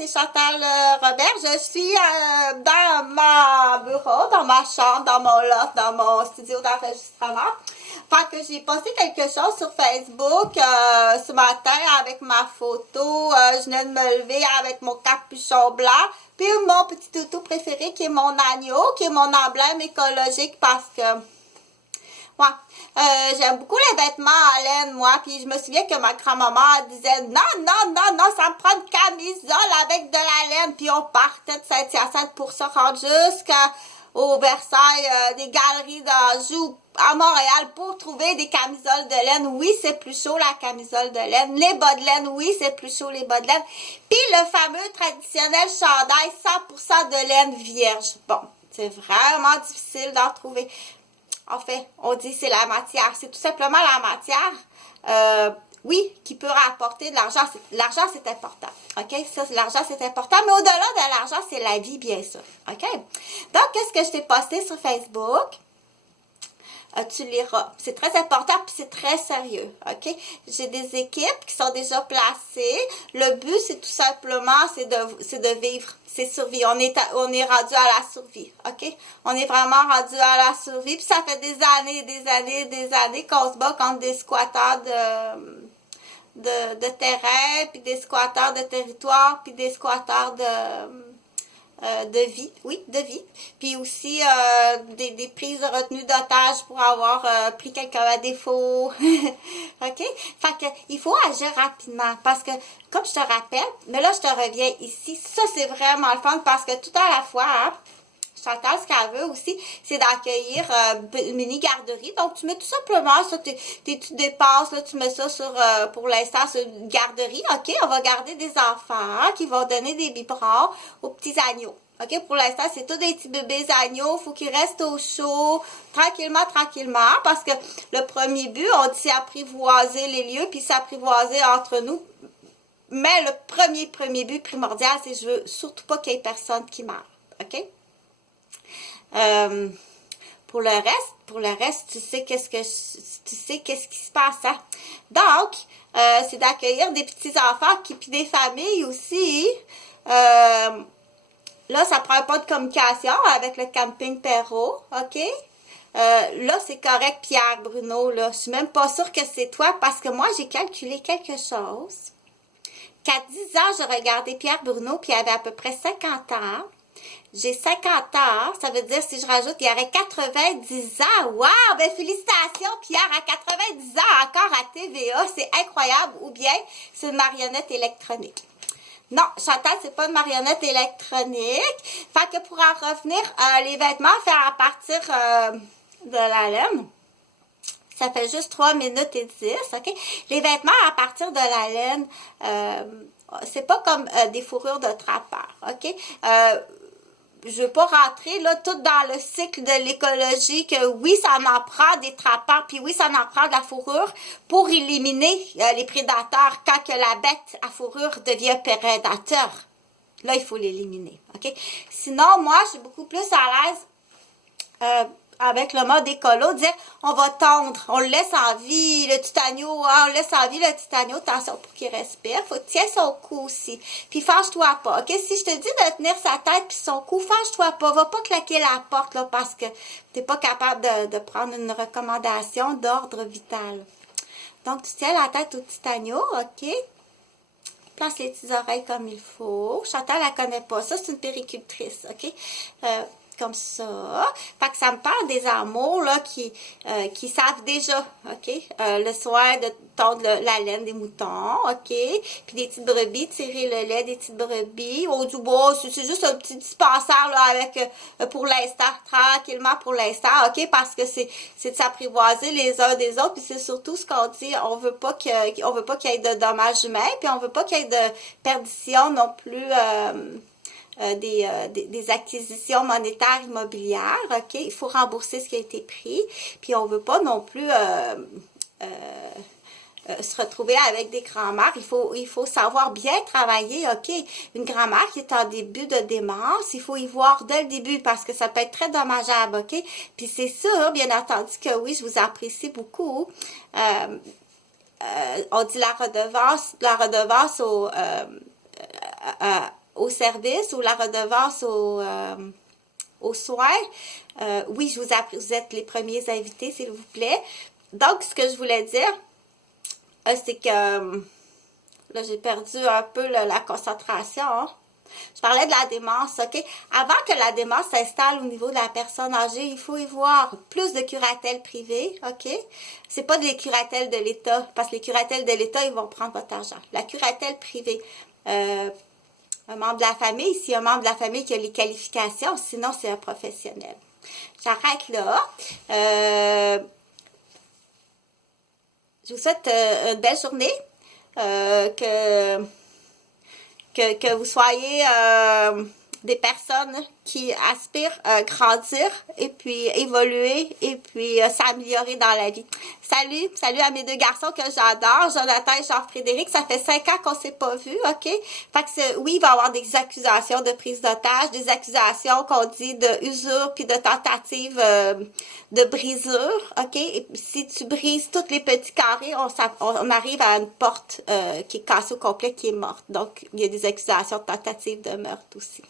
c'est Chantal Robert. Je suis dans mon bureau, dans ma chambre, dans mon loft, dans mon studio d'enregistrement. Fait que j'ai posté quelque chose sur Facebook ce matin avec ma photo. Je venais de me lever avec mon capuchon blanc. Puis mon petit toutou préféré qui est mon agneau, qui est mon emblème écologique parce que... Ouais, j'aime beaucoup les vêtements en laine, moi. Puis je me souviens que ma grand-maman disait non, non, non, non, ça me prend une camisole avec de la laine. Puis on partait de Saint-Hyacinthe pour se rendre jusqu'au Versailles, des galeries d'Anjou à Montréal pour trouver des camisoles de laine. Oui, c'est plus chaud la camisole de laine. Les bas de laine, oui, c'est plus chaud les bas de laine. Puis le fameux traditionnel chandail 100% de laine vierge. Bon, c'est vraiment difficile d'en trouver. En fait, on dit c'est la matière. C'est tout simplement la matière, oui, qui peut rapporter de l'argent. L'argent, c'est important. OK? Ça, l'argent, c'est important. Mais au-delà de l'argent, c'est la vie, bien sûr. OK? Donc, qu'est-ce que je t'ai posté sur Facebook? Tu liras. C'est très important puis c'est très sérieux, OK? J'ai des équipes qui sont déjà placées. Le but, c'est tout simplement, c'est de vivre. C'est survie. On est rendu à la survie, OK? On est vraiment rendu à la survie. Puis ça fait des années qu'on se bat contre des squatteurs de terrain, puis des squatteurs de territoire, puis des squatteurs de vie, oui, de vie. Puis aussi des prises de retenue d'otages pour avoir pris quelqu'un à défaut. OK? Fait que il faut agir rapidement parce que, comme je te rappelle, mais là, je te reviens ici. Ça, c'est vraiment le fun parce que tout à la fois, hein, Chantal, ce qu'elle veut aussi, c'est d'accueillir une mini-garderie. Donc, tu mets tout simplement ça, tes petites dépenses, là, tu mets ça sur, pour l'instant, sur une garderie. OK, on va garder des enfants qui vont donner des biberons aux petits agneaux. OK, pour l'instant, c'est tous des petits bébés agneaux. Il faut qu'ils restent au chaud, tranquillement, parce que le premier but, on dit c'est apprivoiser les lieux, puis s'apprivoiser entre nous. Mais le premier but primordial, c'est je veux surtout pas qu'il y ait personne qui meure. OK? Pour le reste, tu sais qu'est-ce qui se passe, hein? Donc, c'est d'accueillir des petits enfants puis des familles aussi. Là, ça prend pas de communication avec le camping Perrault, OK? Là, c'est correct, Pierre Bruno, là. Je suis même pas sûre que c'est toi parce que moi, j'ai calculé quelque chose. Qu'à 10 ans, je regardais Pierre Bruno puis il avait à peu près 50 ans. J'ai 50 ans, ça veut dire si je rajoute, il y aurait 90 ans. Wow! Ben félicitations Pierre, à 90 ans encore à TVA, c'est incroyable. Ou bien, c'est une marionnette électronique. Non, Chantal, c'est pas une marionnette électronique. Fait que pour en revenir, les vêtements faits à partir de la laine, ça fait juste 3 minutes et 10, OK? Les vêtements à partir de la laine, c'est pas comme des fourrures de trappeur, OK? Je veux pas rentrer là tout dans le cycle de l'écologie que oui, ça en prend des trappeurs, puis oui, ça en prend de la fourrure pour éliminer les prédateurs quand que la bête à fourrure devient prédateur. Là, il faut l'éliminer, OK? Sinon, moi, je suis beaucoup plus à l'aise avec le mode écolo, dire on va tondre, on le laisse en vie, le petit agneau, hein, on le laisse en vie, le petit agneau, attention pour qu'il respire, faut que tu tiens son cou aussi, puis fâche-toi pas, ok, si je te dis de tenir sa tête puis son cou, fâche-toi pas, va pas claquer la porte, là, parce que t'es pas capable de prendre une recommandation d'ordre vital. Donc, tu tiens la tête au petit agneau, ok, place les petites oreilles comme il faut, Chantal, elle connaît pas ça, c'est une péricultrice, ok, comme ça. Fait que ça me parle des amours là qui savent déjà, OK? Le soin de tondre la laine des moutons, OK? Puis des petites brebis, tirer le lait des petites brebis. Au du bois, c'est juste un petit dispensaire là avec pour l'instant, tranquillement pour l'instant, OK? Parce que c'est de s'apprivoiser les uns des autres, puis c'est surtout ce qu'on dit, on veut pas qu'il y ait de dommages humains, puis on veut pas qu'il y ait de perdition non plus des acquisitions monétaires immobilières, OK? Il faut rembourser ce qui a été pris, puis on veut pas non plus se retrouver avec des grands-mères. Il faut savoir bien travailler, OK? Une grand-mère qui est en début de démence, il faut y voir dès le début parce que ça peut être très dommageable, OK? Puis c'est sûr, bien entendu que oui, je vous apprécie beaucoup. On dit la redevance au service ou la redevance aux soins. Oui, vous êtes les premiers invités, s'il vous plaît. Donc, ce que je voulais dire, c'est que là, j'ai perdu un peu la concentration. Hein. Je parlais de la démence, OK? Avant que la démence s'installe au niveau de la personne âgée, il faut y voir plus de curatelles privées, OK? C'est pas des curatelles de l'État, parce que les curatelles de l'État, ils vont prendre votre argent. La curatelle privée, un membre de la famille, s'il y a un membre de la famille qui a les qualifications, sinon c'est un professionnel. J'arrête là. Je vous souhaite une belle journée. Que vous soyez des personnes qui aspirent à grandir et puis évoluer et puis s'améliorer dans la vie. Salut à mes deux garçons que j'adore, Jonathan et Jean-Frédéric. Ça fait 5 ans qu'on s'est pas vus, OK? Fait que oui, il va y avoir des accusations de prise d'otage, des accusations qu'on dit de usure puis de tentative de brisure, OK? Et si tu brises tous les petits carrés, on arrive à une porte qui est cassée au complet, qui est morte. Donc, il y a des accusations de tentative de meurtre aussi.